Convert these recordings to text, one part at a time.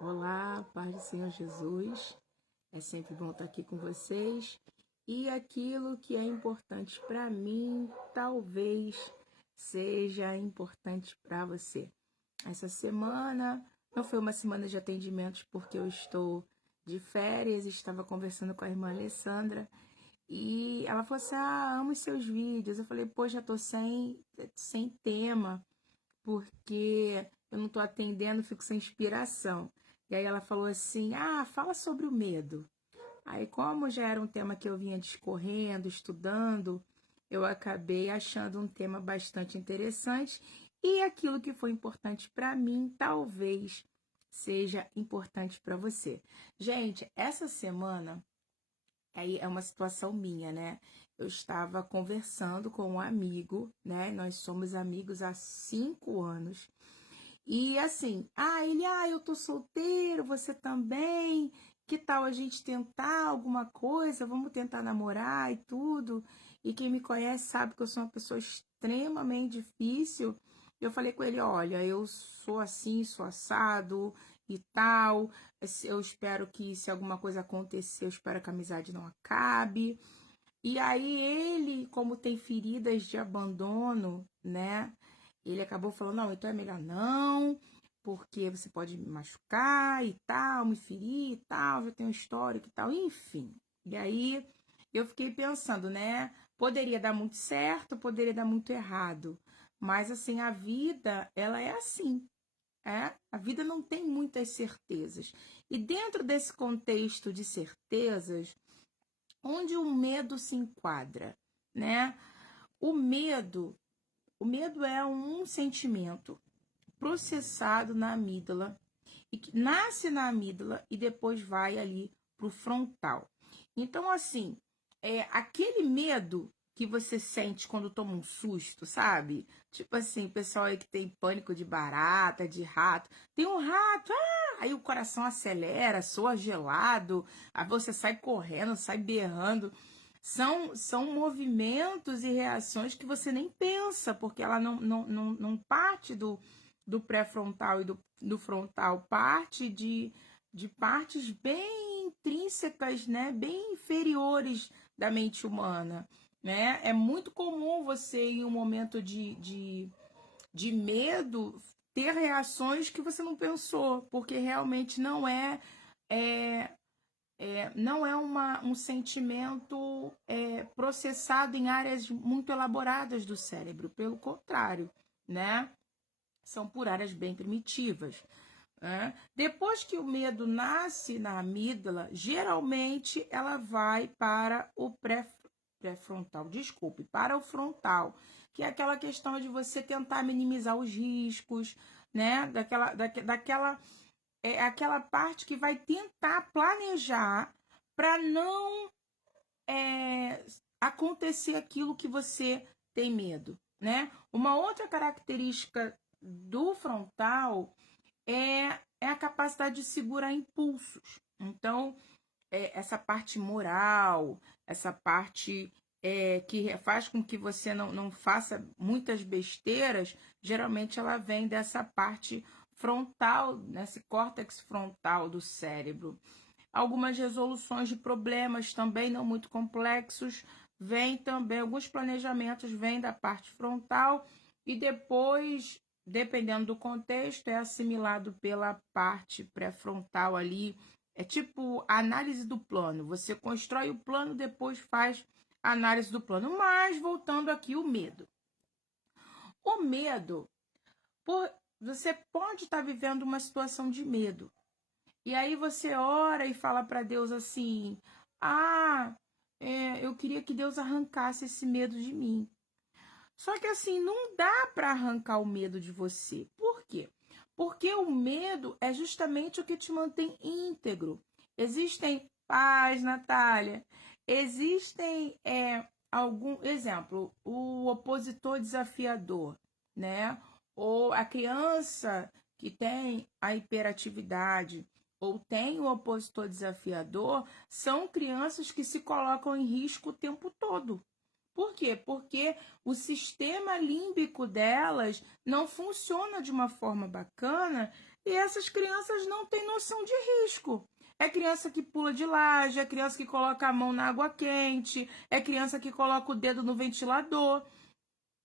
Olá, paz do Senhor Jesus. É sempre bom estar aqui com vocês. E aquilo que é importante para mim, talvez seja importante para você. Essa semana não foi uma semana de atendimentos porque eu estou de férias, estava conversando com a irmã Alessandra e ela falou assim: amo os seus vídeos. Eu falei: pô, já tô sem tema porque eu não estou atendendo, fico sem inspiração. E aí ela falou assim: fala sobre o medo. Aí, como já era um tema que eu vinha discorrendo, estudando, eu acabei achando um tema bastante interessante e aquilo que foi importante para mim, talvez seja importante para você. Gente, essa semana aí é uma situação minha, né? Eu estava conversando com um amigo, né? Nós somos amigos há 5 anos. E assim, eu tô solteiro, você também. Que tal a gente tentar alguma coisa? Vamos tentar namorar e tudo. E quem me conhece sabe que eu sou uma pessoa extremamente difícil. Eu falei com ele: olha, eu sou assim, sou assado e tal. Eu espero que, se alguma coisa acontecer, eu espero que a amizade não acabe. E aí ele, como tem feridas de abandono, né? Ele acabou falando: não, então é melhor não, porque você pode me machucar e tal, me ferir e tal, já tem um histórico e tal, enfim. E aí eu fiquei pensando, né? Poderia dar muito certo, poderia dar muito errado. Mas assim, a vida, ela é assim. A vida não tem muitas certezas. E dentro desse contexto de certezas, onde o medo se enquadra, né? O medo, o medo é um sentimento processado na amígdala e que nasce na amígdala e depois vai ali pro frontal. Então, assim, aquele medo que você sente quando toma um susto, sabe? Tipo assim, o pessoal aí que tem pânico de barata, de rato. Tem um rato, aí o coração acelera, soa gelado, aí você sai correndo, sai berrando. São movimentos e reações que você nem pensa, porque ela não parte do pré-frontal e do frontal, parte de partes bem intrínsecas, né, bem inferiores da mente humana. Né? É muito comum você, em um momento de medo, ter reações que você não pensou, porque realmente é, não é um sentimento processado em áreas muito elaboradas do cérebro, pelo contrário, né? São por áreas bem primitivas. Depois que o medo nasce na amígdala, geralmente ela vai para o pré-frontal, desculpe, para o frontal, que é aquela questão de você tentar minimizar os riscos, né? Aquela parte que vai tentar planejar para não acontecer aquilo que você tem medo, né? Uma outra característica do frontal é a capacidade de segurar impulsos. Então, essa parte moral, essa parte que faz com que você não faça muitas besteiras, geralmente ela vem dessa parte frontal, nesse córtex frontal do cérebro. Algumas resoluções de problemas também não muito complexos vêm também, alguns planejamentos vêm da parte frontal e depois, dependendo do contexto, é assimilado pela parte pré-frontal ali. É tipo a análise do plano. Você constrói o plano, depois faz a análise do plano. Mas, voltando aqui, o medo. O medo, você pode estar vivendo uma situação de medo. E aí você ora e fala para Deus assim: eu queria que Deus arrancasse esse medo de mim. Só que assim, não dá para arrancar o medo de você. Por quê? Porque o medo é justamente o que te mantém íntegro. Existem paz, Natália. Existem algum exemplo, o opositor desafiador, né? Ou a criança que tem a hiperatividade ou tem o opositor desafiador, são crianças que se colocam em risco o tempo todo. Por quê? Porque o sistema límbico delas não funciona de uma forma bacana E essas crianças não têm noção de risco. É criança que pula de laje, é criança que coloca a mão na água quente, é criança que coloca o dedo no ventilador.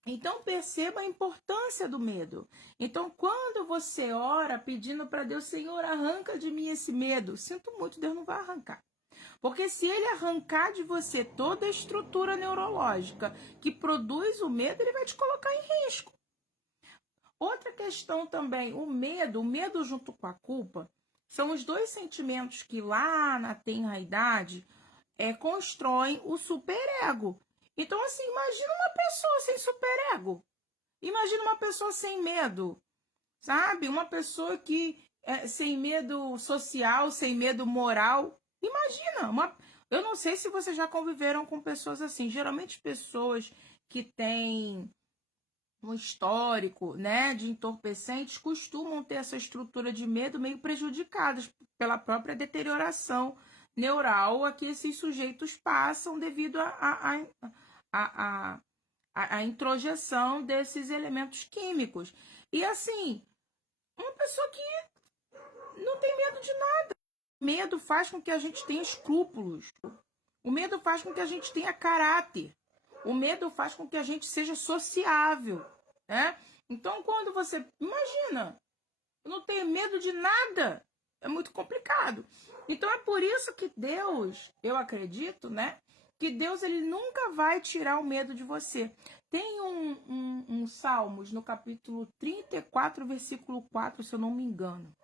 Então perceba a importância do medo. Então quando você ora pedindo para Deus, Senhor, arranca de mim esse medo, sinto muito, Deus não vai arrancar. Porque se ele arrancar de você toda a estrutura neurológica que produz o medo, ele vai te colocar em risco. Outra questão também, o medo junto com a culpa, são os dois sentimentos que lá na tenra idade constroem o superego. Então, assim, imagina uma pessoa sem superego. Imagina uma pessoa sem medo, sabe? Uma pessoa que sem medo social, sem medo moral. Imagina, eu não sei se vocês já conviveram com pessoas assim. Geralmente pessoas que têm um histórico, né, de entorpecentes costumam ter essa estrutura de medo meio prejudicadas pela própria deterioração neural a que esses sujeitos passam devido à introjeção desses elementos químicos. E assim, uma pessoa que não tem medo de nada. O medo faz com que a gente tenha escrúpulos. O medo faz com que a gente tenha caráter. O medo faz com que a gente seja sociável, né? Então, quando você... Imagina, eu não tenho medo de nada. É muito complicado. Então, é por isso que Deus, eu acredito, né? Que Deus, ele nunca vai tirar o medo de você. Tem um Salmos, no capítulo 34, versículo 4, se eu não me engano.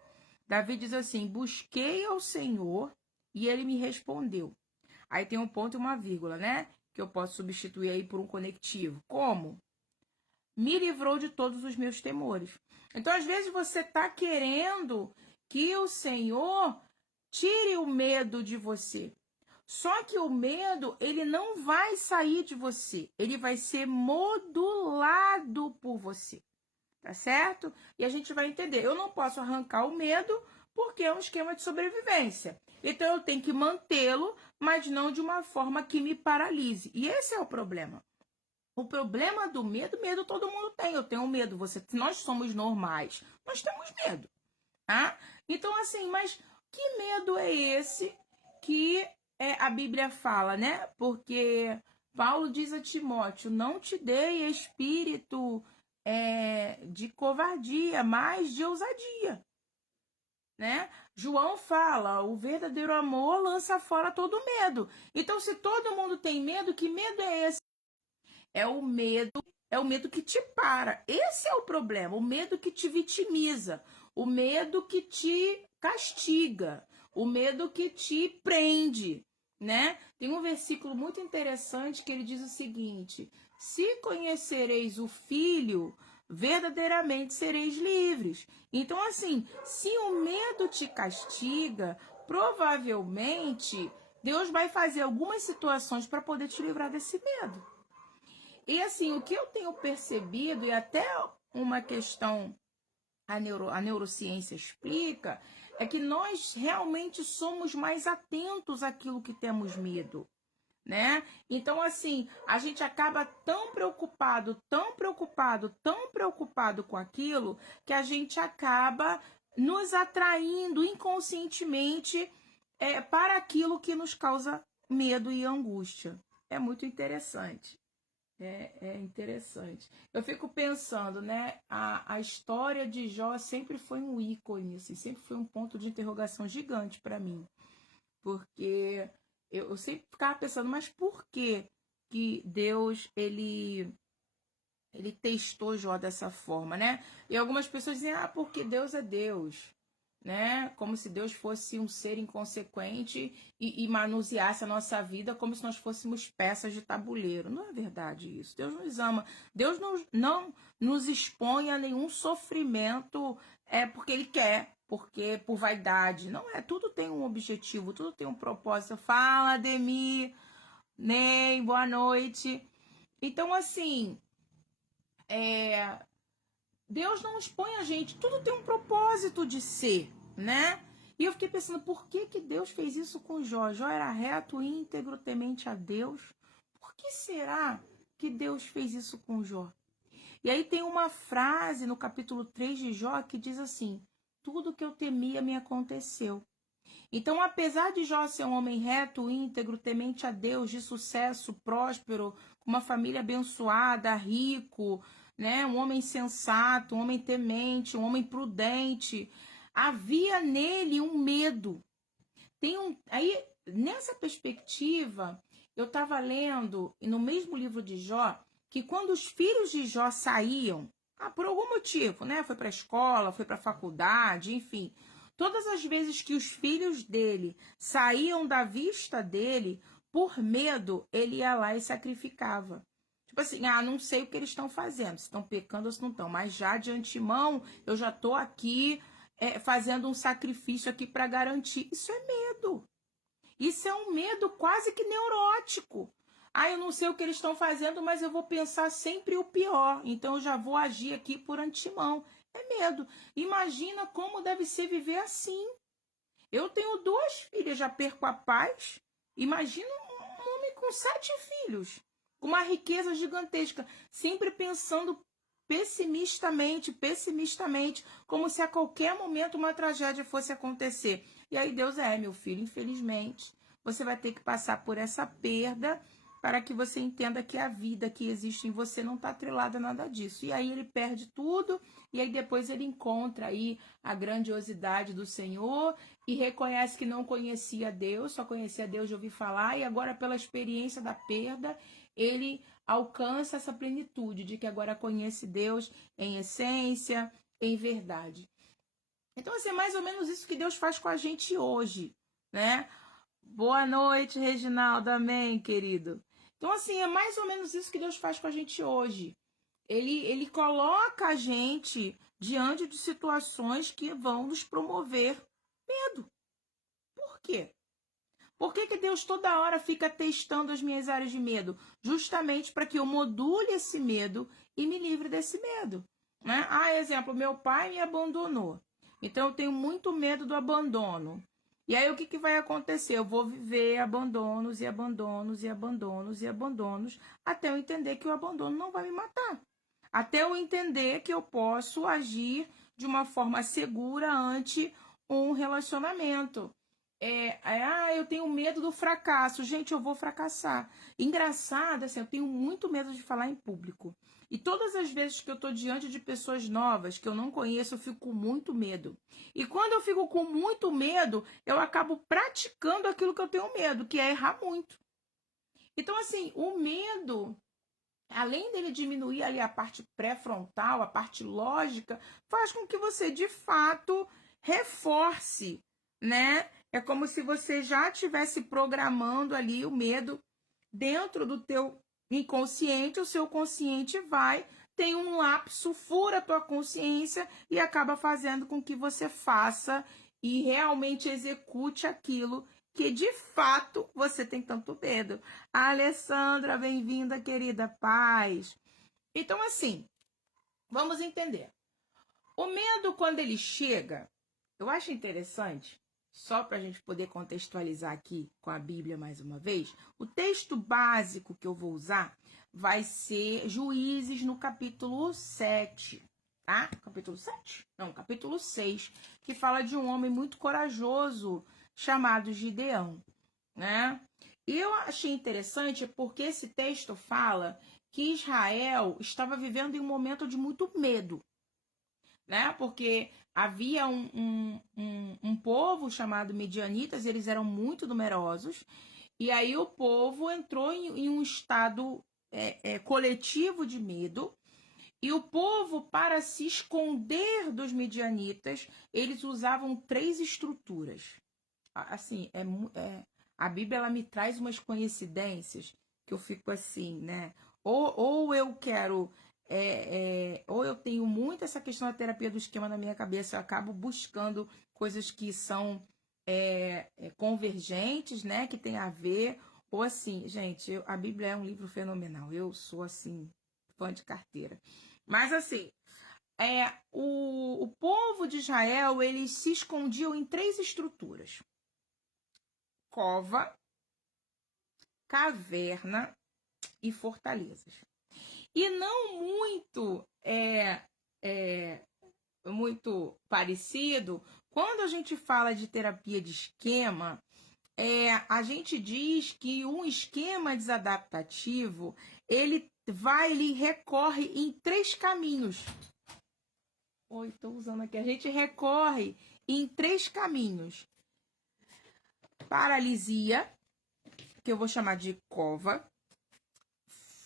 Davi diz assim, busquei ao Senhor e ele me respondeu. Aí tem um ponto e uma vírgula, né? Que eu posso substituir aí por um conectivo. Como? Me livrou de todos os meus temores. Então, às vezes, você está querendo que o Senhor tire o medo de você. Só que o medo, ele não vai sair de você. Ele vai ser modulado por você. Tá certo? E a gente vai entender. Eu não posso arrancar o medo porque é um esquema de sobrevivência. Então, eu tenho que mantê-lo, mas não de uma forma que me paralise. E esse é o problema. O problema do medo todo mundo tem. Eu tenho medo. Nós somos normais. Nós temos medo. Tá? Então, assim, mas que medo é esse que a Bíblia fala, né? Porque Paulo diz a Timóteo, não te dei espírito de covardia, mas de ousadia. Né? João fala, o verdadeiro amor lança fora todo medo. Então, se todo mundo tem medo, que medo é esse? É o medo que te para. Esse é o problema, o medo que te vitimiza, o medo que te castiga, o medo que te prende, né? Tem um versículo muito interessante que ele diz o seguinte: se conhecereis o Filho, verdadeiramente sereis livres. Então, assim, se o medo te castiga, provavelmente Deus vai fazer algumas situações para poder te livrar desse medo. E assim, o que eu tenho percebido, e até uma questão a neurociência explica, é que nós realmente somos mais atentos àquilo que temos medo, né? Então, assim, a gente acaba tão preocupado com aquilo, que a gente acaba nos atraindo inconscientemente para aquilo que nos causa medo e angústia. É muito interessante. É interessante. Eu fico pensando, né? A história de Jó sempre foi um ícone, assim, sempre foi um ponto de interrogação gigante para mim. Porque eu sempre ficava pensando, mas por que Deus, ele testou Jó dessa forma, né? E algumas pessoas dizem, porque Deus é Deus, né? Como se Deus fosse um ser inconsequente e manuseasse a nossa vida como se nós fôssemos peças de tabuleiro. Não é verdade isso. Deus nos ama. Deus não nos expõe a nenhum sofrimento porque Ele quer, porque por vaidade. Não é. Tudo tem um objetivo, tudo tem um propósito. Fala, Ademir, Ney, boa noite. Então, assim, Deus não expõe a gente. Tudo tem um propósito de ser, né? E eu fiquei pensando, por que Deus fez isso com Jó? Jó era reto, íntegro, temente a Deus. Por que será que Deus fez isso com Jó? E aí tem uma frase no capítulo 3 de Jó que diz assim: tudo que eu temia me aconteceu. Então, apesar de Jó ser um homem reto, íntegro, temente a Deus, de sucesso, próspero, com uma família abençoada, rico, né, um homem sensato, um homem temente, um homem prudente, havia nele um medo. Aí, nessa perspectiva, eu estava lendo, no mesmo livro de Jó, que quando os filhos de Jó saíam, por algum motivo, né? Foi para a escola, foi para a faculdade, enfim. Todas as vezes que os filhos dele saíam da vista dele, por medo, ele ia lá e sacrificava. Tipo assim, não sei o que eles estão fazendo, se estão pecando ou se não estão, mas já de antemão, eu já estou aqui fazendo um sacrifício aqui para garantir. Isso é medo. Isso é um medo quase que neurótico. Eu não sei o que eles estão fazendo, mas eu vou pensar sempre o pior. Então eu já vou agir aqui por antemão. É medo. Imagina como deve ser viver assim. Eu tenho 2 filhas, já perco a paz. Imagina um homem com 7 filhos, com uma riqueza gigantesca, sempre pensando pessimistamente, como se a qualquer momento uma tragédia fosse acontecer. E aí Deus meu filho, infelizmente, você vai ter que passar por essa perda para que você entenda que a vida que existe em você não está atrelada a nada disso. E aí ele perde tudo, e aí depois ele encontra aí a grandiosidade do Senhor e reconhece que não conhecia Deus, só conhecia Deus de ouvir falar, e agora pela experiência da perda, ele alcança essa plenitude de que agora conhece Deus em essência, em verdade. Então, assim, é mais ou menos isso que Deus faz com a gente hoje, né? Boa noite, Reginaldo. Amém, querido. Então, assim, é mais ou menos isso que Deus faz com a gente hoje. Ele coloca a gente diante de situações que vão nos promover medo. Por quê? Por que Deus toda hora fica testando as minhas áreas de medo? Justamente para que eu module esse medo e me livre desse medo. Né? Exemplo, meu pai me abandonou. Então eu tenho muito medo do abandono. E aí o que vai acontecer? Eu vou viver abandonos e abandonos e abandonos e abandonos até eu entender que o abandono não vai me matar. Até eu entender que eu posso agir de uma forma segura ante um relacionamento. Eu tenho medo do fracasso. Gente, eu vou fracassar. Engraçado, assim, eu tenho muito medo de falar em público. E todas as vezes que eu estou diante de pessoas novas, que eu não conheço, eu fico com muito medo. E quando eu fico com muito medo, eu acabo praticando aquilo que eu tenho medo, que é errar muito. Então, assim, o medo, além dele diminuir ali a parte pré-frontal, a parte lógica, faz com que você, de fato, reforce, né? É como se você já estivesse programando ali o medo dentro do teu inconsciente, o seu consciente tem um lapso, fura a tua consciência e acaba fazendo com que você faça e realmente execute aquilo que de fato você tem tanto medo. Alessandra, bem-vinda, querida, paz. Então, assim, vamos entender. O medo, quando ele chega, eu acho interessante, só para a gente poder contextualizar aqui com a Bíblia mais uma vez, o texto básico que eu vou usar vai ser Juízes no capítulo 7, tá? Capítulo 7? Não, capítulo 6, que fala de um homem muito corajoso chamado Gideão, né? E eu achei interessante porque esse texto fala que Israel estava vivendo em um momento de muito medo, né? Porque havia um povo chamado Medianitas, eles eram muito numerosos, e aí o povo entrou em um estado coletivo de medo, e o povo, para se esconder dos medianitas, eles usavam 3 estruturas. Assim, a Bíblia ela me traz umas coincidências que eu fico assim, né? Ou eu quero ou eu tenho muito essa questão da terapia do esquema na minha cabeça, eu acabo buscando coisas que são convergentes, né, que tem a ver, ou assim, gente, a Bíblia é um livro fenomenal, eu sou, assim, fã de carteira. Mas, assim, o povo de Israel, eles se escondiam em 3 estruturas: cova, caverna e fortalezas. E não muito muito parecido. Quando a gente fala de terapia de esquema, a gente diz que um esquema desadaptativo, ele recorre em 3 caminhos. Oi, estou usando aqui. A gente recorre em 3 caminhos. Paralisia, que eu vou chamar de cova.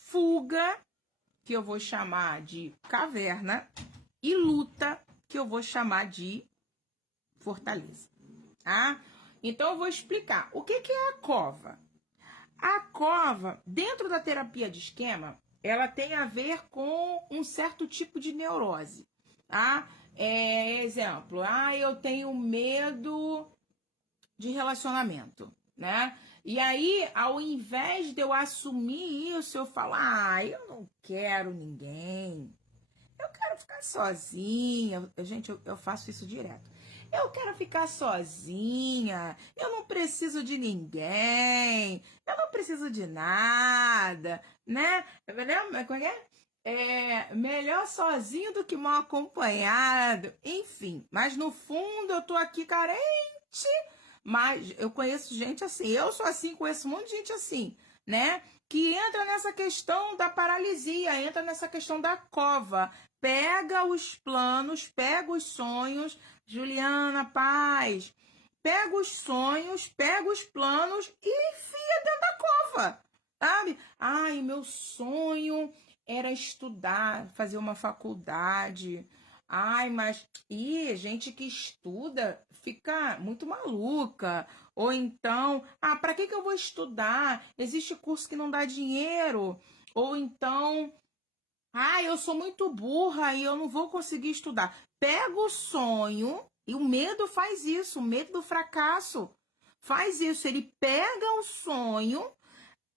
Fuga, que eu vou chamar de caverna. E luta, que eu vou chamar de fortaleza. Tá? Então, eu vou explicar. O que é a cova? A cova, dentro da terapia de esquema, ela tem a ver com um certo tipo de neurose. Tá? Exemplo, eu tenho medo de relacionamento, né? E aí, ao invés de eu assumir isso, eu falo, eu não quero ninguém, eu quero ficar sozinha. Gente, eu faço isso direto. Eu quero ficar sozinha. Eu não preciso de ninguém. Eu não preciso de nada, né? Como é? Melhor sozinho do que mal acompanhado. Enfim, mas no fundo eu tô aqui carente. Mas eu conheço gente assim. Eu sou assim, conheço um monte de gente assim, né? Que entra nessa questão da paralisia, entra nessa questão da cova. Pega os planos, pega os sonhos, Juliana Paz, pega os sonhos, pega os planos e enfia dentro da cova, sabe? Meu sonho era estudar, fazer uma faculdade. Mas gente que estuda fica muito maluca. Ou então, para que eu vou estudar? Existe curso que não dá dinheiro. Ou então, eu sou muito burra e eu não vou conseguir estudar. Pega o sonho, e o medo faz isso, o medo do fracasso faz isso. Ele pega o sonho,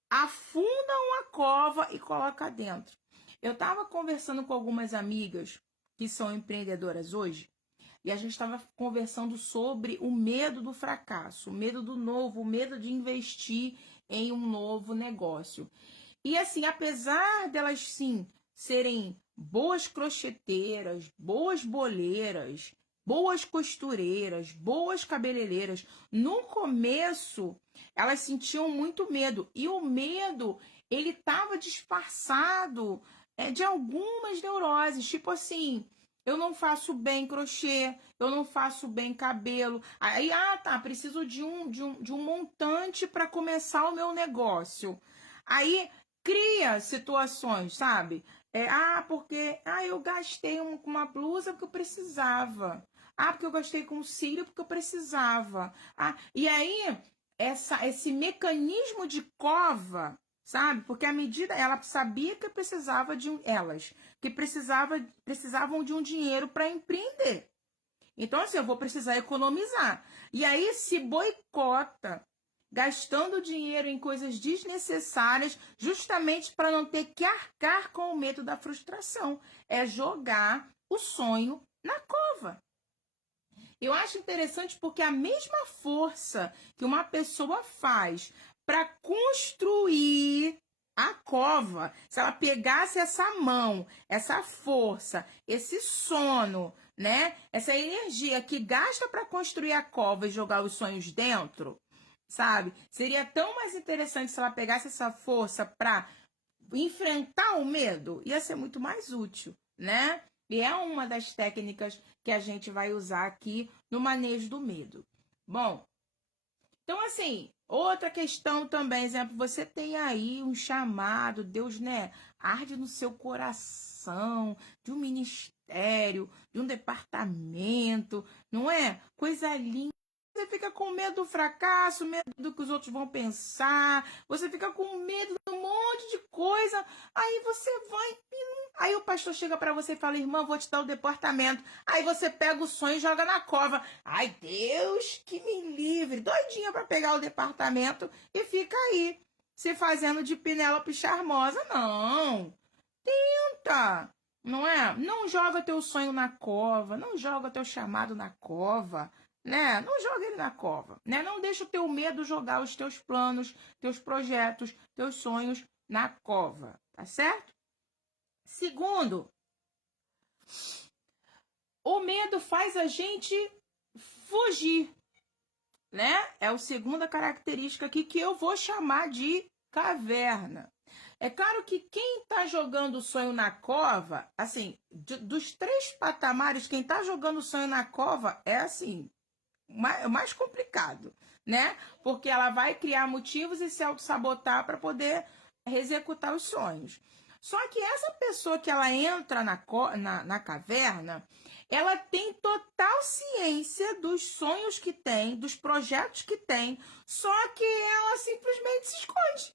afunda uma cova e coloca dentro. Eu estava conversando com algumas amigas que são empreendedoras hoje, e a gente estava conversando sobre o medo do fracasso, o medo do novo, o medo de investir em um novo negócio. E assim, apesar delas sim serem boas crocheteiras, boas boleiras, boas costureiras, boas cabeleireiras, no começo elas sentiam muito medo. E o medo, ele estava disfarçado de algumas neuroses, tipo assim, eu não faço bem crochê, eu não faço bem cabelo. Aí, preciso de um montante para começar o meu negócio. Aí cria situações, sabe? Porque eu gastei com uma blusa porque eu precisava. Porque eu gastei com um cílio porque eu precisava. E aí, esse mecanismo de cova, sabe? Porque à medida ela sabia que precisava que precisavam de um dinheiro para empreender. Então, assim, eu vou precisar economizar. E aí se boicota, gastando dinheiro em coisas desnecessárias, justamente para não ter que arcar com o medo da frustração. É jogar o sonho na cova. Eu acho interessante porque a mesma força que uma pessoa faz para construir a cova, se ela pegasse essa mão, essa força, esse sono, né? Essa energia que gasta para construir a cova e jogar os sonhos dentro, sabe? Seria tão mais interessante se ela pegasse essa força para enfrentar o medo. Ia ser muito mais útil, né? E é uma das técnicas que a gente vai usar aqui no manejo do medo. Bom, então assim, outra questão também, exemplo, você tem aí um chamado, Deus, né, arde no seu coração, de um ministério, de um departamento, não é? Coisa linda. Você fica com medo do fracasso, medo do que os outros vão pensar, você fica com medo de um monte de coisa, aí você vai. Aí o pastor chega para você e fala, irmã, vou te dar o departamento. Aí você pega o sonho e joga na cova. Ai, Deus que me livre, doidinha para pegar o departamento e fica aí, se fazendo de Penélope charmosa. Não, tenta, não é? Não joga teu sonho na cova, não joga teu chamado na cova, né? Não joga ele na cova, né? Não deixa o teu medo jogar os teus planos, teus projetos, teus sonhos na cova, tá certo? Segundo, o medo faz a gente fugir, né? É a segunda característica aqui que eu vou chamar de caverna. É claro que quem está jogando o sonho na cova, assim, dos 3 patamares, quem está jogando o sonho na cova é assim, mais complicado, né? Porque ela vai criar motivos e se auto-sabotar para poder executar os sonhos. Só que essa pessoa que ela entra na caverna, ela tem total ciência dos sonhos que tem, dos projetos que tem, só que ela simplesmente se esconde.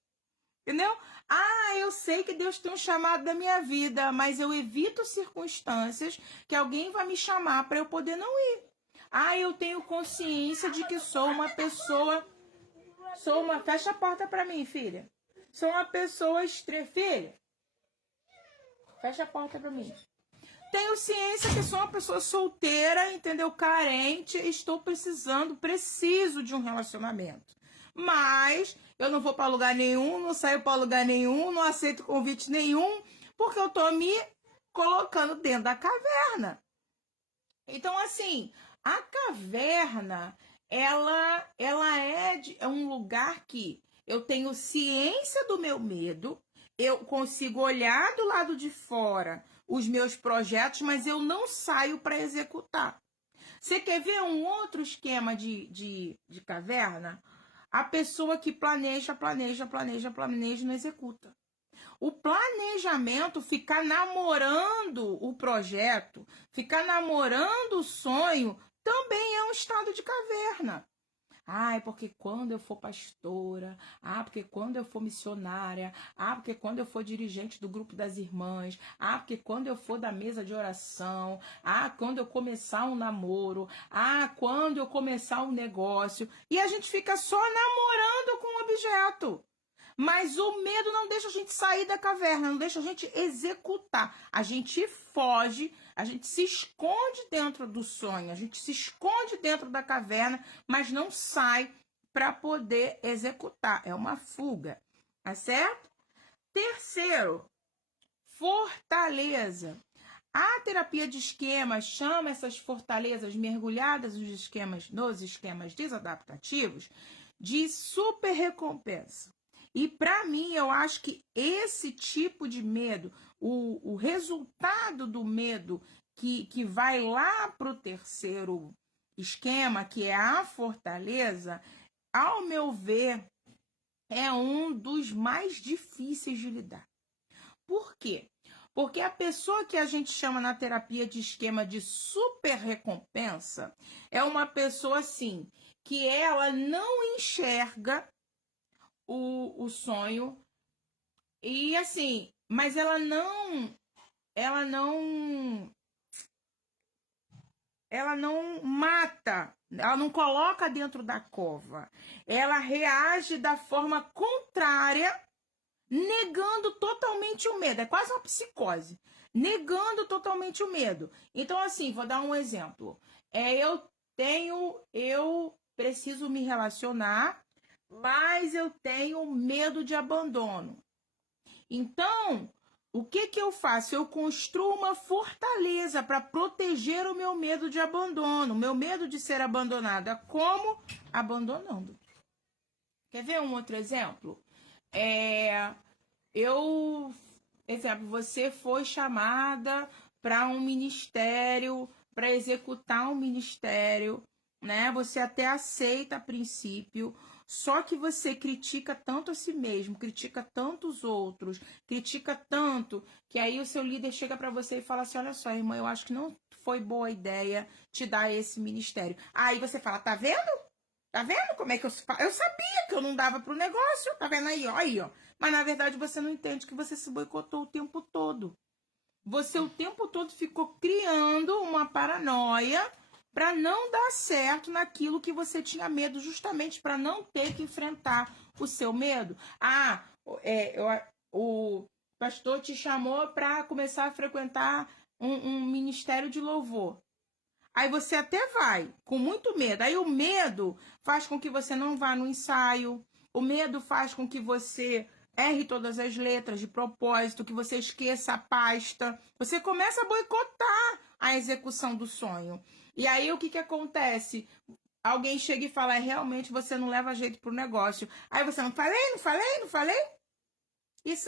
Entendeu? Ah, eu sei que Deus tem um chamado da minha vida, mas eu evito circunstâncias que alguém vai me chamar para eu poder não ir. Ah, eu tenho consciência de que sou uma pessoa. Fecha a porta para mim, filha. Sou uma pessoa filha, fecha a porta para mim. Tenho ciência que sou uma pessoa solteira, entendeu? Carente, preciso de um relacionamento. Mas eu não vou para lugar nenhum, não saio para lugar nenhum, não aceito convite nenhum, porque eu tô me colocando dentro da caverna. Então, assim, a caverna, ela é um lugar que eu tenho ciência do meu medo, eu consigo olhar do lado de fora os meus projetos, mas eu não saio para executar. Você quer ver um outro esquema de caverna? A pessoa que planeja e não executa. O planejamento, ficar namorando o projeto, ficar namorando o sonho, também é um estado de caverna. Ah, porque quando eu for pastora, porque quando eu for missionária, porque quando eu for dirigente do grupo das irmãs, porque quando eu for da mesa de oração, quando eu começar um namoro, quando eu começar um negócio. E a gente fica só namorando com o objeto. Mas o medo não deixa a gente sair da caverna, não deixa a gente executar. A gente foge, a gente se esconde dentro do sonho, a gente se esconde dentro da caverna, mas não sai para poder executar. É uma fuga, tá certo? Terceiro, fortaleza. A terapia de esquemas chama essas fortalezas mergulhadas nos esquemas desadaptativos de super recompensa. E para mim, eu acho que esse tipo de medo, o resultado do medo que vai lá para o terceiro esquema, que é a fortaleza, ao meu ver, é um dos mais difíceis de lidar. Por quê? Porque a pessoa que a gente chama na terapia de esquema de super recompensa é uma pessoa assim, que ela não enxerga o sonho e assim, mas ela não mata, ela não coloca dentro da cova. Ela reage da forma contrária, negando totalmente o medo. É quase uma psicose, negando totalmente o medo. Então assim, vou dar um exemplo. Eu preciso me relacionar, mas eu tenho medo de abandono. Então, o que eu faço? Eu construo uma fortaleza para proteger o meu medo de abandono, o meu medo de ser abandonada. Como? Abandonando. Quer ver um outro exemplo? Exemplo, você foi chamada para um ministério, para executar um ministério, né? Você até aceita a princípio, só que você critica tanto a si mesmo, critica tanto os outros, critica tanto, que aí o seu líder chega para você e fala assim: olha só, irmã, eu acho que não foi boa ideia te dar esse ministério. Aí você fala: tá vendo? Tá vendo como é que eu sabia que eu não dava pro negócio, tá vendo aí, ó, aí, ó. Mas na verdade você não entende que você se boicotou o tempo todo. Você o tempo todo ficou criando uma paranoia para não dar certo naquilo que você tinha medo, justamente para não ter que enfrentar o seu medo. O pastor te chamou para começar a frequentar um ministério de louvor. Aí você até vai, com muito medo. Aí o medo faz com que você não vá no ensaio. O medo faz com que você erre todas as letras de propósito, que você esqueça a pasta. Você começa a boicotar a execução do sonho. E aí o que acontece? Alguém chega e fala, realmente você não leva jeito pro negócio. Aí você, não falei?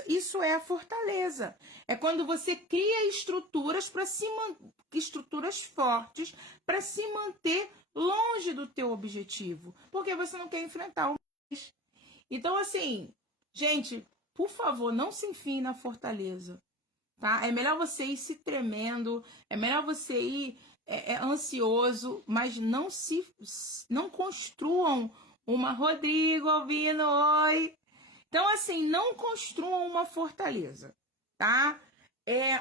Isso é a fortaleza. É quando você cria estruturas estruturas fortes para se manter longe do teu objetivo, porque você não quer enfrentar o mais. Então, assim, gente, por favor, não se enfie na fortaleza, tá? É melhor você ir se tremendo, é melhor você ir ansioso, mas não construam uma Rodrigo Albino, oi. Então, assim, não construam uma fortaleza, tá?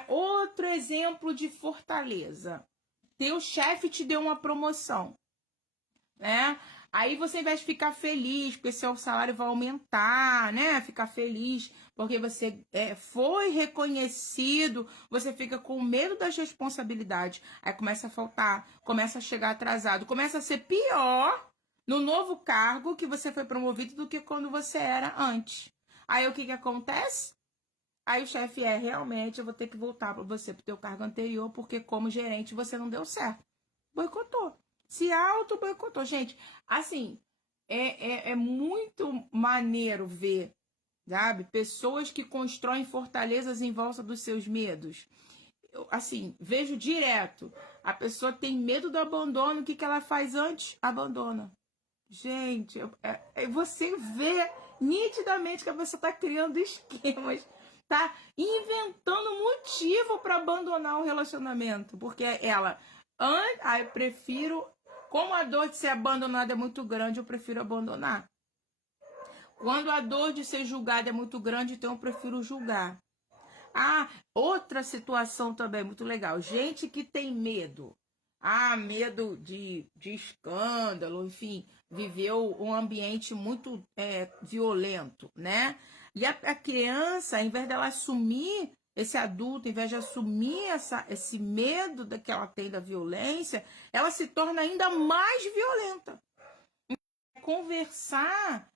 Outro exemplo de fortaleza. Teu chefe te deu uma promoção, né? Aí você, ao invés de ficar feliz, porque seu salário vai aumentar, né? Ficar feliz porque você foi reconhecido, você fica com medo das responsabilidades. Aí começa a faltar, começa a chegar atrasado, começa a ser pior no novo cargo que você foi promovido do que quando você era antes. Aí o que acontece? Aí o chefe realmente, eu vou ter que voltar para você, pro teu cargo anterior, porque como gerente você não deu certo. Boicotou. Se auto-boicotou. Gente, assim, é muito maneiro ver, sabe? Pessoas que constroem fortalezas em volta dos seus medos. Eu, assim, vejo direto. A pessoa tem medo do abandono, o que ela faz antes? Abandona. Gente, você vê nitidamente que a pessoa está criando esquemas, tá inventando motivo para abandonar o relacionamento, porque ela, eu prefiro, como a dor de ser abandonada é muito grande, eu prefiro abandonar. Quando a dor de ser julgada é muito grande, então eu prefiro julgar. Outra situação também muito legal, gente que tem medo. Medo de escândalo, enfim, viveu um ambiente muito violento, né? E a criança, ao invés dela assumir, esse adulto, ao invés de assumir esse medo que ela tem da violência, ela se torna ainda mais violenta. Conversar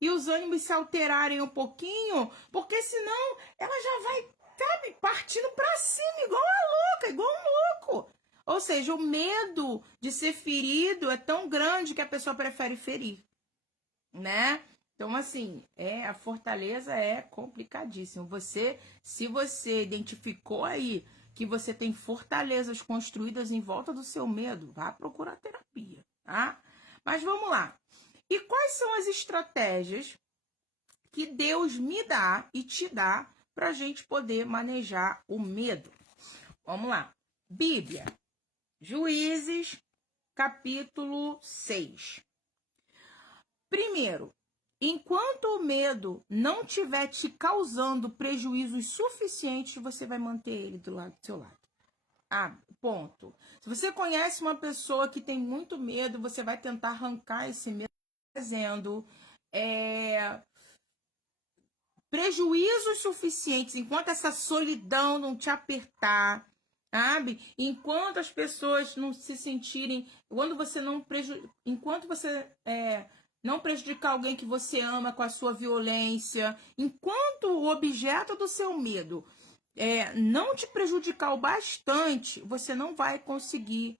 e os ânimos se alterarem um pouquinho, porque senão ela já vai, sabe, partindo para cima, igual a louca, igual um louco. Ou seja, o medo de ser ferido é tão grande que a pessoa prefere ferir, né? Então, assim, a fortaleza é complicadíssimo. Se você identificou aí que você tem fortalezas construídas em volta do seu medo, vá procurar terapia, tá? Mas vamos lá. E quais são as estratégias que Deus me dá e te dá para a gente poder manejar o medo? Vamos lá. Bíblia, Juízes, capítulo 6. Primeiro, enquanto o medo não estiver te causando prejuízos suficientes, você vai manter ele do seu lado. Ponto. Se você conhece uma pessoa que tem muito medo, você vai tentar arrancar esse medo fazendo prejuízos suficientes, enquanto essa solidão não te apertar, sabe? Enquanto as pessoas não se sentirem, enquanto você não prejudicar alguém que você ama com a sua violência, enquanto o objeto do seu medo não te prejudicar o bastante, você não vai conseguir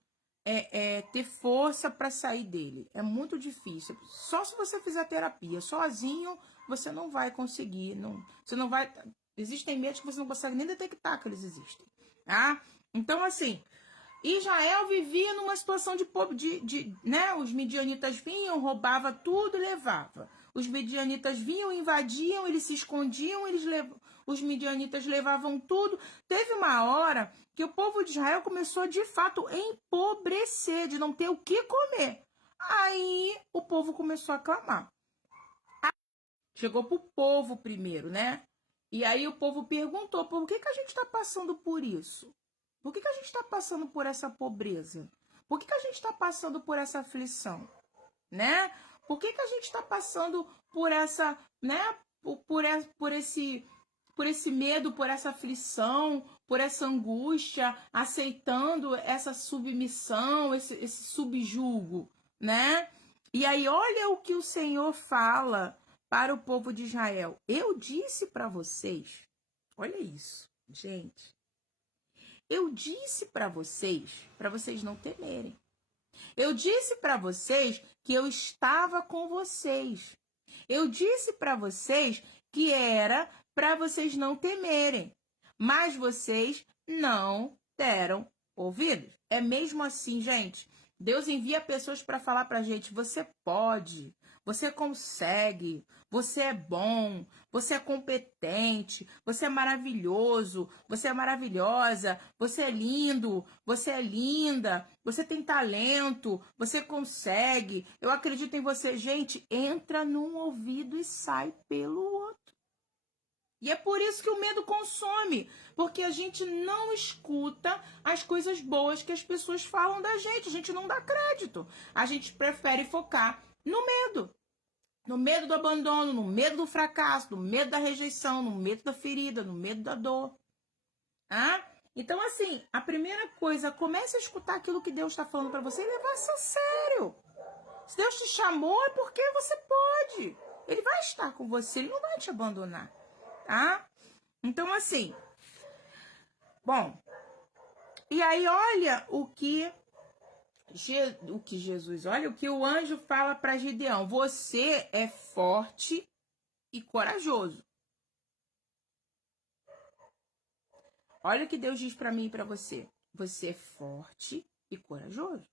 ter força para sair dele. É muito difícil. Só se você fizer terapia. Sozinho, você não vai conseguir. Você não vai. Existem medos que você não consegue nem detectar que eles existem. Tá? Então, assim, Israel vivia numa situação né? Os midianitas vinham, roubavam tudo e levavam. Os midianitas vinham, invadiam, eles se escondiam, os midianitas levavam tudo. Teve uma hora que o povo de Israel começou, de fato, a empobrecer, de não ter o que comer. Aí o povo começou a clamar. Chegou pro povo primeiro, né? E aí o povo perguntou, por que a gente está passando por isso? Por que a gente está passando por essa pobreza? Por que a gente está passando por essa aflição? Né? Por que a gente está passando por essa, né? Por esse medo, por essa aflição, por essa angústia, aceitando essa submissão, esse subjugo, né? E aí olha o que o Senhor fala para o povo de Israel: eu disse para vocês, olha isso, gente. Eu disse para vocês não temerem. Eu disse para vocês que eu estava com vocês. Eu disse para vocês que era para vocês não temerem. Mas vocês não deram ouvidos. É mesmo assim, gente. Deus envia pessoas para falar para a gente: você pode, você consegue, você é bom, você é competente, você é maravilhoso, você é maravilhosa, você é lindo, você é linda, você tem talento, você consegue, eu acredito em você. Gente, entra num ouvido e sai pelo outro. E é por isso que o medo consome, porque a gente não escuta as coisas boas que as pessoas falam da gente, a gente não dá crédito. A gente prefere focar no medo. No medo do abandono, no medo do fracasso, no medo da rejeição, no medo da ferida, no medo da dor. Ah? Então, assim, a primeira coisa, comece a escutar aquilo que Deus está falando para você e levar isso a sério. Se Deus te chamou, é porque você pode. Ele vai estar com você, ele não vai te abandonar. Tá? Então, assim, bom, e aí olha o que Jesus, olha o que o anjo fala para Gideão: você é forte e corajoso. Olha o que Deus diz para mim e para você: você é forte e corajoso.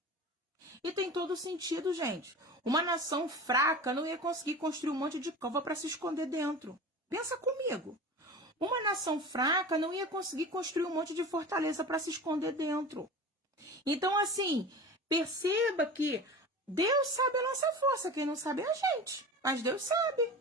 E tem todo sentido, gente. Uma nação fraca não ia conseguir construir um monte de cova para se esconder dentro. Pensa comigo. Uma nação fraca não ia conseguir construir um monte de fortaleza para se esconder dentro. Então, assim, perceba que Deus sabe a nossa força, quem não sabe é a gente, mas Deus sabe.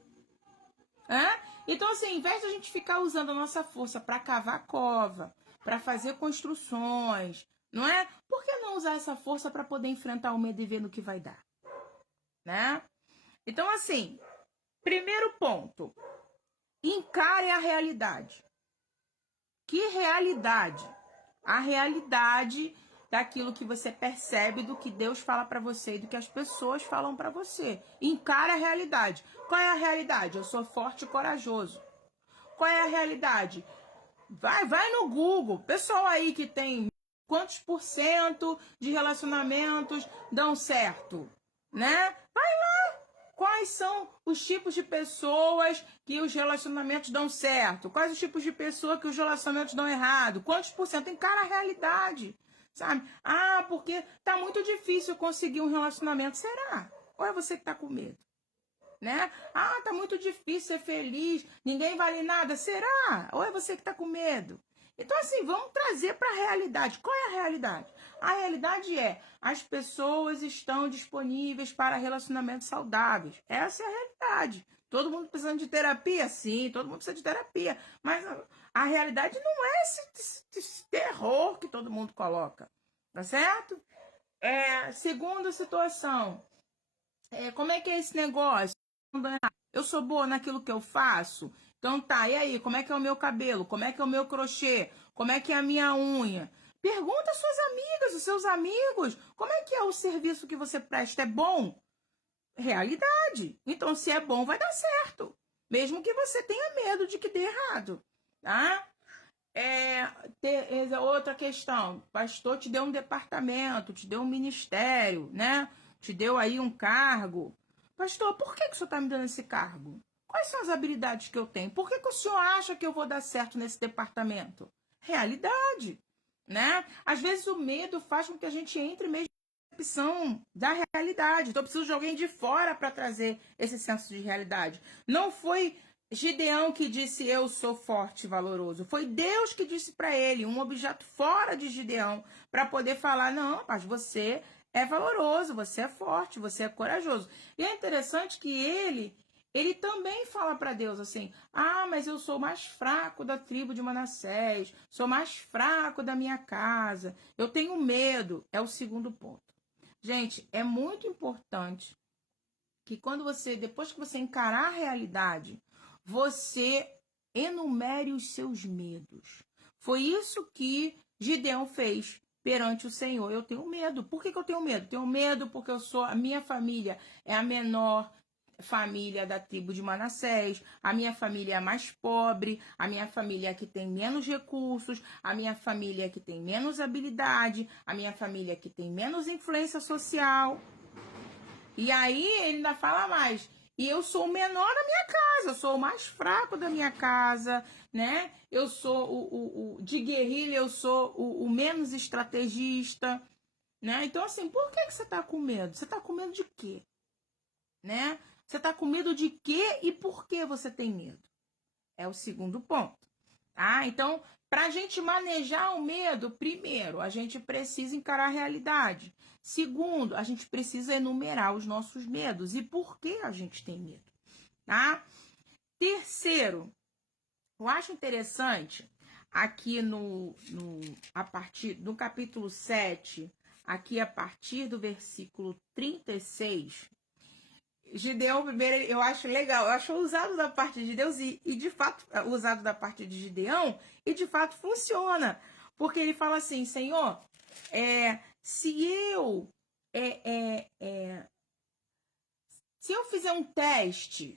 Então, assim, ao invés de a gente ficar usando a nossa força para cavar cova, para fazer construções, não é? Por que não usar essa força para poder enfrentar o medo e ver no que vai dar? Né? Então, assim, primeiro ponto, encare a realidade. Que realidade? A realidade daquilo que você percebe, do que Deus fala para você e do que as pessoas falam para você. Encare a realidade. Qual é a realidade? Eu sou forte e corajoso. Qual é a realidade? Vai no Google. Pessoal aí que tem quantos % de relacionamentos dão certo, né? Vai lá. Quais são os tipos de pessoas que os relacionamentos dão certo? Quais os tipos de pessoas que os relacionamentos dão errado? Quantos %? Encara a realidade, sabe? Ah, porque tá muito difícil conseguir um relacionamento. Será? Ou é você que tá com medo? Né? Ah, tá muito difícil ser feliz, ninguém vale nada. Será? Ou é você que tá com medo? Então, assim, vamos trazer para a realidade. Qual é a realidade? A realidade é: as pessoas estão disponíveis para relacionamentos saudáveis. Essa é a realidade. Todo mundo precisando de terapia? Sim, todo mundo precisa de terapia. Mas a realidade não é esse terror que todo mundo coloca. Tá certo? Segunda situação. Como é que é esse negócio? Eu sou boa naquilo que eu faço? Então tá, e aí, como é que é o meu cabelo? Como é que é o meu crochê? Como é que é a minha unha? Pergunta às suas amigas, aos seus amigos, como é que é o serviço que você presta? É bom? Realidade. Então, se é bom, vai dar certo. Mesmo que você tenha medo de que dê errado. Tá? Outra questão. O pastor te deu um departamento, te deu um ministério, né? Te deu aí um cargo. Pastor, por que o senhor está me dando esse cargo? Quais são as habilidades que eu tenho? Por que o senhor acha que eu vou dar certo nesse departamento? Realidade, né? Às vezes o medo faz com que a gente entre mesmo na percepção da realidade. Então eu preciso de alguém de fora para trazer esse senso de realidade. Não foi Gideão que disse eu sou forte e valoroso. Foi Deus que disse para ele, um objeto fora de Gideão, para poder falar: não, mas você é valoroso, você é forte, você é corajoso. E é interessante que ele também fala para Deus assim: ah, mas eu sou mais fraco da tribo de Manassés, sou mais fraco da minha casa, eu tenho medo. É o segundo ponto. Gente, é muito importante que depois que você encarar a realidade, você enumere os seus medos. Foi isso que Gideão fez perante o Senhor. Eu tenho medo. Por que eu tenho medo? Tenho medo porque a minha família é a menor, família da tribo de Manassés, a minha família é mais pobre, a minha família que tem menos recursos, a minha família que tem menos habilidade, a minha família que tem menos influência social. E aí ele ainda fala mais. E eu sou o menor da minha casa, eu sou o mais fraco da minha casa, né? Eu sou de guerrilha, eu sou o menos estrategista, né? Então, assim, por que você tá com medo? Você tá com medo de quê? Né? Você tá com medo de quê e por que você tem medo? É o segundo ponto, tá? Então, para a gente manejar o medo, primeiro, a gente precisa encarar a realidade. Segundo, a gente precisa enumerar os nossos medos e por que a gente tem medo, tá? Terceiro, eu acho interessante aqui a partir do capítulo 7, aqui a partir do versículo 36, Gideão, primeiro, eu acho legal, eu acho usado da parte de Deus e de fato, usado da parte de Gideão, e de fato funciona. Porque ele fala assim, Senhor, se eu fizer um teste,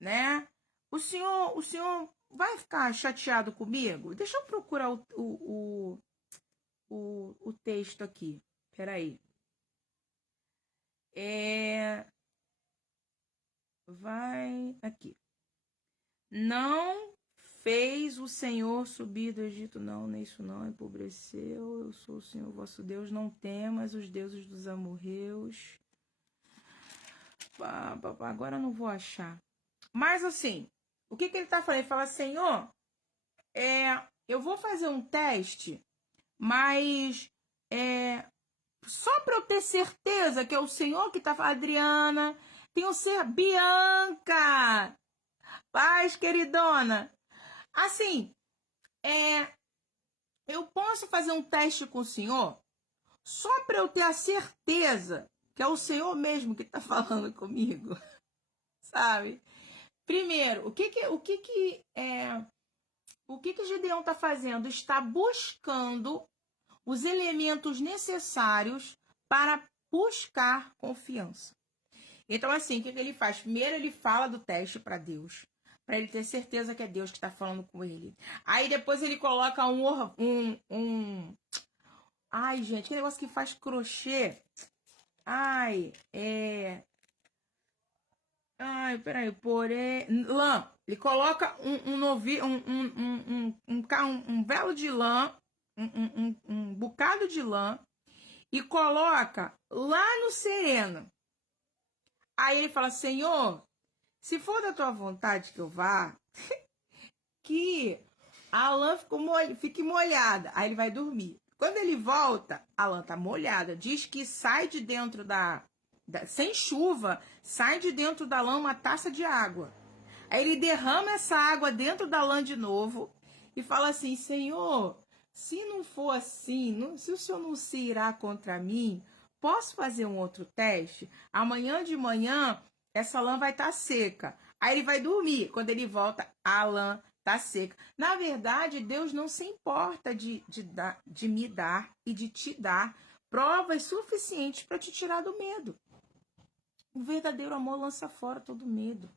né, o senhor vai ficar chateado comigo? Deixa eu procurar o texto aqui, peraí. Vai aqui. Não fez o Senhor subir do Egito, não, nem isso não, empobreceu. Eu sou o Senhor vosso Deus, não temas os deuses dos amorreus. Agora eu não vou achar. Mas assim, o que ele tá falando? Ele fala, Senhor, eu vou fazer um teste, mas só para eu ter certeza que é o Senhor que tá falando, Adriana, tem o ser Bianca, paz, queridona. Assim, eu posso fazer um teste com o Senhor só para eu ter a certeza que é o Senhor mesmo que está falando comigo, sabe? Primeiro, o que Gideão está fazendo? Está buscando os elementos necessários para buscar confiança. Então, assim, o que ele faz? Primeiro, ele fala do teste para Deus, para ele ter certeza que é Deus que está falando com ele. Aí, depois, ele coloca Ai, gente, que negócio que faz crochê. Ai, Ai, peraí, lã. Ele coloca um velo de lã, um bocado de lã, e coloca lá no sereno. Aí ele fala, Senhor, se for da tua vontade que eu vá, que a lã fique molhada. Aí ele vai dormir. Quando ele volta, a lã tá molhada. Diz que sai de dentro sem chuva, sai de dentro da lã uma taça de água. Aí ele derrama essa água dentro da lã de novo e fala assim, Senhor, se não for assim, se o Senhor não se irá contra mim, posso fazer um outro teste? Amanhã de manhã, essa lã vai estar seca. Aí ele vai dormir. Quando ele volta, a lã tá seca. Na verdade, Deus não se importa de me dar e de te dar provas suficientes para te tirar do medo. O verdadeiro amor lança fora todo medo.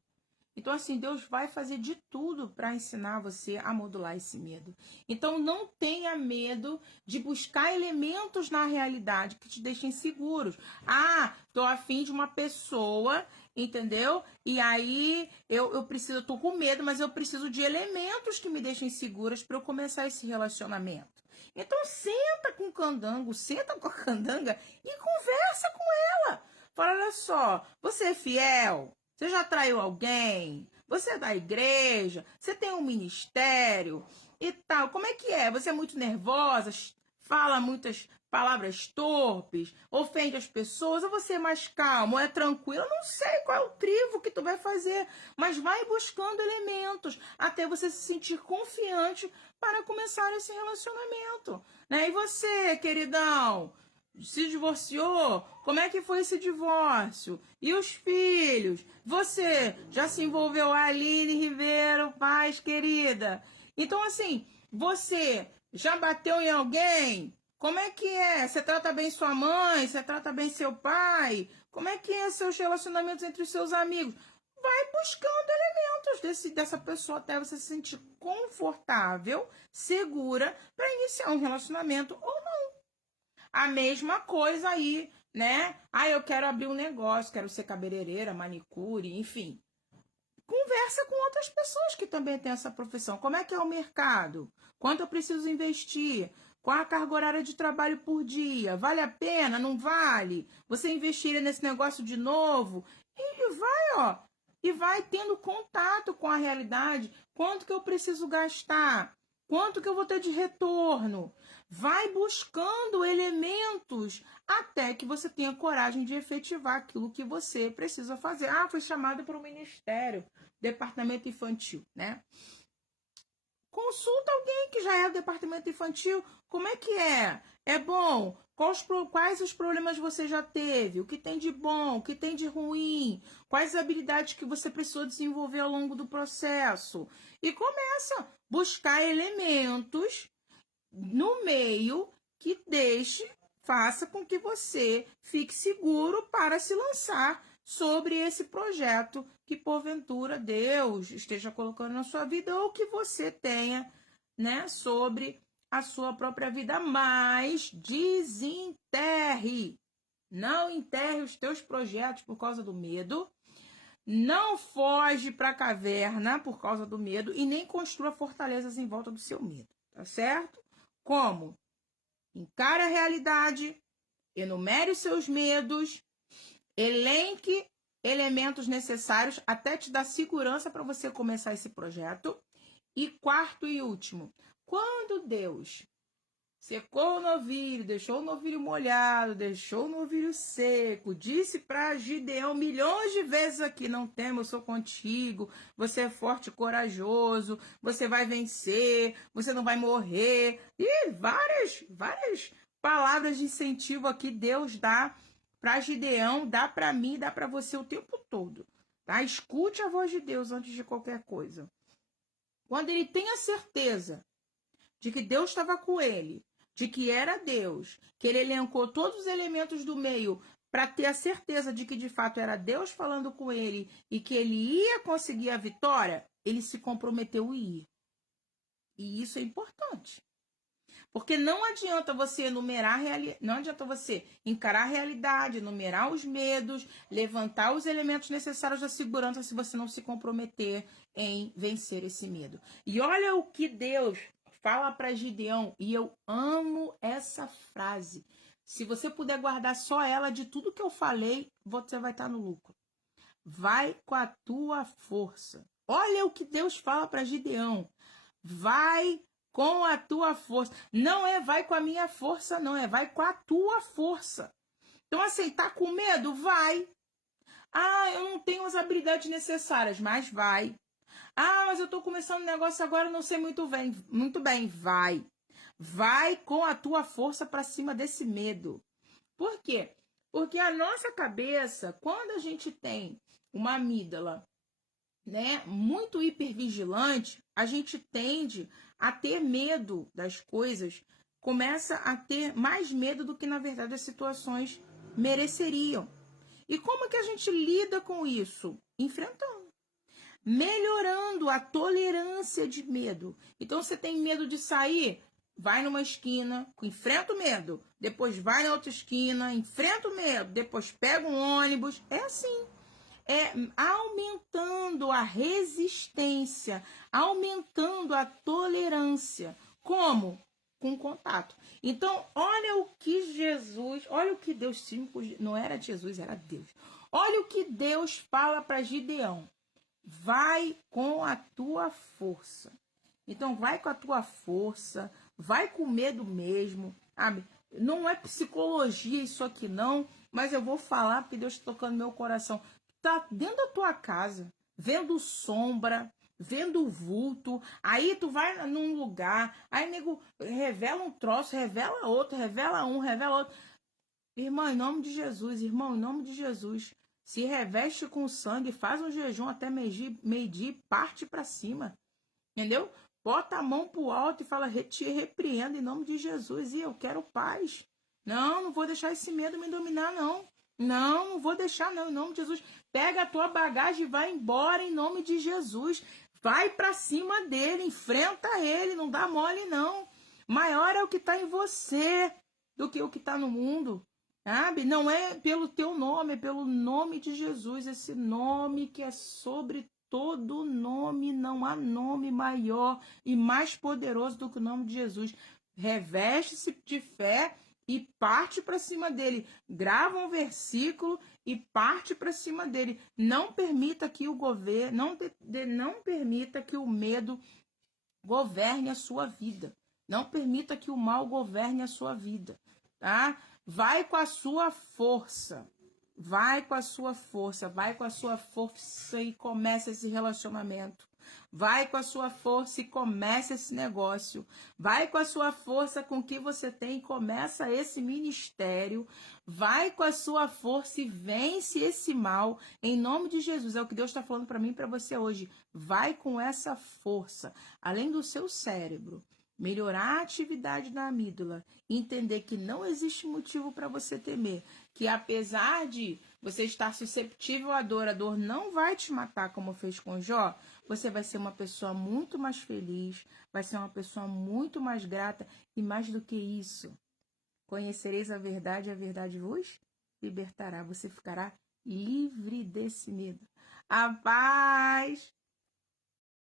Então, assim, Deus vai fazer de tudo para ensinar você a modular esse medo. Então, não tenha medo de buscar elementos na realidade que te deixem seguros. Ah, tô afim de uma pessoa, entendeu? E aí, eu tô com medo, mas eu preciso de elementos que me deixem seguras para eu começar esse relacionamento. Então, senta com o candango, senta com a candanga e conversa com ela. Fala, olha só, você é fiel? Você já traiu alguém? Você é da igreja? Você tem um ministério? E tal. Como é que é? Você é muito nervosa? Fala muitas palavras torpes? Ofende as pessoas? Ou você é mais calmo? Ou é tranquilo? Eu não sei qual é o trivo que tu vai fazer. Mas vai buscando elementos até você se sentir confiante para começar esse relacionamento. Né? E você, queridão? Se divorciou? Como é que foi esse divórcio? E os filhos? Você já se envolveu? Aline Ribeiro, paz, querida. Então, assim, você já bateu em alguém? Como é que é? Você trata bem sua mãe? Você trata bem seu pai? Como é que é seus relacionamentos entre os seus amigos? Vai buscando elementos dessa pessoa até você se sentir confortável, segura, para iniciar um relacionamento ou não. A mesma coisa aí, né? Ah, eu quero abrir um negócio, quero ser cabeleireira, manicure, enfim. Conversa com outras pessoas que também têm essa profissão. Como é que é o mercado? Quanto eu preciso investir? Qual a carga horária de trabalho por dia? Vale a pena? Não vale? Você investiria nesse negócio de novo? E vai, ó. E vai tendo contato com a realidade. Quanto que eu preciso gastar? Quanto que eu vou ter de retorno? Vai buscando elementos até que você tenha coragem de efetivar aquilo que você precisa fazer. Ah, foi chamado para o ministério, departamento infantil, né? Consulta alguém que já é do departamento infantil. Como é que é? É bom? Quais os problemas você já teve? O que tem de bom? O que tem de ruim? Quais habilidades que você precisou desenvolver ao longo do processo? E começa a buscar elementos no meio que faça com que você fique seguro para se lançar sobre esse projeto que porventura Deus esteja colocando na sua vida ou que você tenha, né, sobre a sua própria vida. Mas desenterre. Não enterre os teus projetos por causa do medo. Não foge para a caverna por causa do medo e nem construa fortalezas em volta do seu medo, tá certo? Como? Encare a realidade, enumere os seus medos, elenque elementos necessários até te dar segurança para você começar esse projeto. E quarto e último, quando Deus secou o novilho, deixou o novilho molhado, deixou o novilho seco, disse para Gideão milhões de vezes aqui, não temo, eu sou contigo, você é forte e corajoso, você vai vencer, você não vai morrer. E várias palavras de incentivo aqui Deus dá para Gideão, dá para mim, dá para você o tempo todo. Tá? Escute a voz de Deus antes de qualquer coisa. Quando ele tem a certeza de que Deus estava com ele, de que era Deus, que ele elencou todos os elementos do meio para ter a certeza de que de fato era Deus falando com ele e que ele ia conseguir a vitória, ele se comprometeu a ir. E isso é importante. Porque não adianta você não adianta você encarar a realidade, enumerar os medos, levantar os elementos necessários da segurança se você não se comprometer em vencer esse medo. E olha o que Deus fala para Gideão, e eu amo essa frase. Se você puder guardar só ela de tudo que eu falei, você vai estar no lucro. Vai com a tua força. Olha o que Deus fala para Gideão. Vai com a tua força. Não é vai com a minha força, não. É vai com a tua força. Então, assim, tá com medo? Vai. Ah, eu não tenho as habilidades necessárias, mas vai. Ah, mas eu tô começando um negócio agora, não sei muito bem. Muito bem, vai. Vai com a tua força para cima desse medo. Por quê? Porque a nossa cabeça, quando a gente tem uma amígdala, né, muito hipervigilante, a gente tende a ter medo das coisas, começa a ter mais medo do que, na verdade, as situações mereceriam. E como que a gente lida com isso? Enfrentando. Melhorando a tolerância de medo. Então, você tem medo de sair? Vai numa esquina, enfrenta o medo. Depois vai na outra esquina, enfrenta o medo. Depois pega um ônibus. É assim. É aumentando a resistência, aumentando a tolerância. Como? Com contato. Então, olha o que olha o que Deus, não era Jesus, era Deus. Olha o que Deus fala para Gideão. Vai com a tua força. Então, vai com a tua força, vai com medo mesmo, sabe? Não é psicologia isso aqui não, mas eu vou falar porque Deus está tocando meu coração. Tá dentro da tua casa, vendo sombra, vendo vulto, aí tu vai num lugar, aí nego revela um troço, revela outro, revela um, revela outro. Irmão, em nome de Jesus, irmão, em nome de Jesus, se reveste com sangue, faz um jejum até meio-dia e parte para cima, entendeu? Bota a mão pro alto e fala, te repreendo em nome de Jesus, e eu quero paz. Não vou deixar esse medo me dominar, não. Não, não vou deixar, não, em nome de Jesus. Pega a tua bagagem e vai embora em nome de Jesus. Vai para cima dele, enfrenta ele, não dá mole, não. Maior é o que está em você do que o que está no mundo. Sabe? Não é pelo teu nome, é pelo nome de Jesus, esse nome que é sobre todo nome, não há nome maior e mais poderoso do que o nome de Jesus. Reveste-se de fé e parte para cima dele. Grava um versículo e parte para cima dele. Não permita que o governo, não permita que o medo governe a sua vida. Não permita que o mal governe a sua vida, tá? Vai com a sua força. Vai com a sua força, vai com a sua força e começa esse relacionamento. Vai com a sua força e começa esse negócio. Vai com a sua força com o que você tem e começa esse ministério. Vai com a sua força e vence esse mal. Em nome de Jesus, é o que Deus está falando para mim e para você hoje. Vai com essa força. Além do seu cérebro, melhorar a atividade da amígdala, entender que não existe motivo para você temer, que apesar de você estar susceptível à dor, a dor não vai te matar como fez com Jó, você vai ser uma pessoa muito mais feliz, vai ser uma pessoa muito mais grata e mais do que isso, conhecereis a verdade vos libertará, você ficará livre desse medo. A paz!